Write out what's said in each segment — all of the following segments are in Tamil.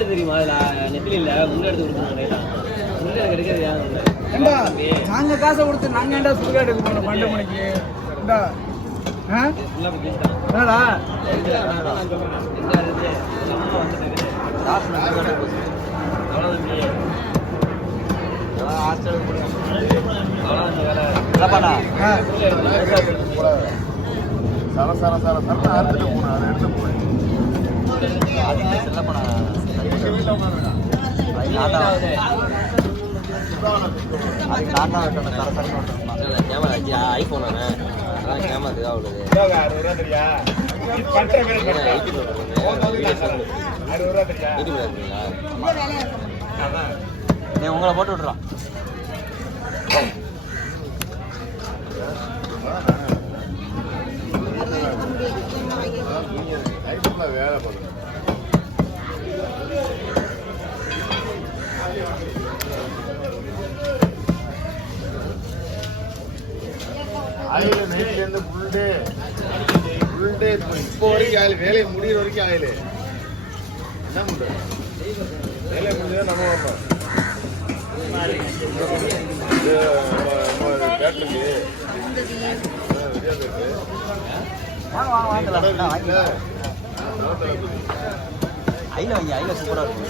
சுடுகாடு தெரியுமா? அதில் நெத்திலி இல்லை, முன்னெடுத்து கொடுக்கணும். முன்னே கிடைக்கிறது யாரும் நாங்க காசை கொடுத்து நாங்க ஏன்டா சுடுகாடு போனோம் 12 மணிக்கு. என்னடா ஐபோன் கேமரா இதாக உள்ளது. உங்களை போட்டு விட்றான். வேலை பண்ணுங்க. ஆயில் நைட்லேருந்து ஃபுல் டே இப்போ வரைக்கும் ஆயில் வேலையை முடிகிற வரைக்கும் ஆயில் என்ன பண்ணுறது? வேலையை முடிஞ்சா நம்ம வரணும். தேட்டருக்கு ஐல சூப்பராக இருக்கும்.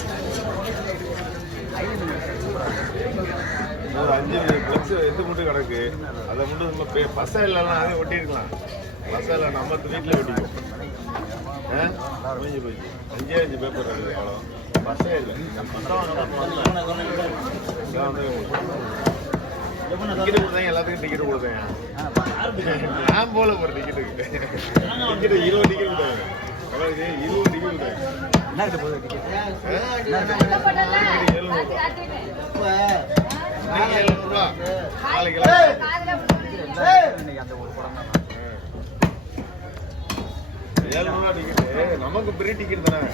ஒரு 5 பிளக்ஸ் எது மட்டும் கிடக்கு. அதை மட்டும் நம்ம பசை இல்லைன்னா அதையும் ஒட்டிருக்கலாம். பசை இல்லை நம்ம வீட்டில் ஒட்டிக்கும். முடிஞ்சு போச்சு. 5 பேப்பர் இருக்குது. அவ்வளோ பஸ்ஸே இல்லை. டிக்கெட்டு கொடுத்தாங்க, எல்லாத்துக்கும் டிக்கெட்டு கொடுத்தாங்க. நான் போல போகிற டிக்கெட்டுக்கு டிக்கெட்டு 20 டிக்கெட் கொடுத்தாங்க. 20 டிக்கெட் கொடுத்தாங்க. என்ன கிட்ட போகுது டிக்கெட்? 700 ரூபா. நாளைக்கு அந்த ஒரு படம் தான் 700 ரூபா டிக்கெட்டு. நமக்கு பெரிய டிக்கெட் தானே.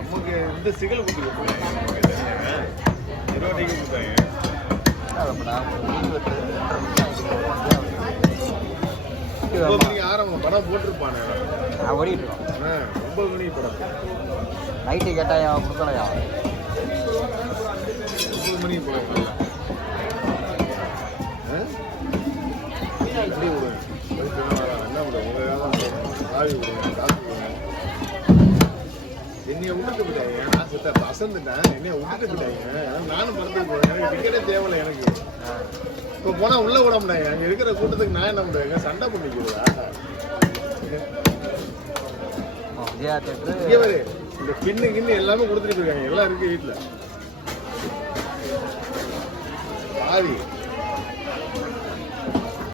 நமக்கு இந்த சிகல் கொடுத்துருக்கு. 20 டிக்கெட் கொடுத்தாங்க. ஆரம்பம் படம் போட்டிருப்பானே. ஓடிட்டு இருக்கோம். 9 மணிக்கு படம். நைட்டு கேட்டாயா கொடுக்கலையா? 9 மணிக்கு படம். எப்படி விடுவேன்? என்ன விடுவேன்? உங்க ஆவி விடுவேன், காசு விடுவேன். என்னைய விட்டுட்டு போயிட்டாங்க. நான் செத்த அசந்துட்டேன். என்னைய விட்டுட்டு போயிட்டாங்க. நானும் படத்துக்கு போவேன். எனக்கு டிக்கெட்டே தேவையில்லை. எனக்கு இப்போ போனால் உள்ளே விட முடியாது. அங்கே இருக்கிற கூட்டத்துக்கு நான் என்ன பண்ணுவேங்க? சண்டை பண்ணிக்கிறதா? இங்கே வரு. இந்த கிண்ணு கிண்ணு எல்லாமே கொடுத்துட்டு போயிருக்காங்க. எல்லாம் இருக்கு வீட்டில். பாவி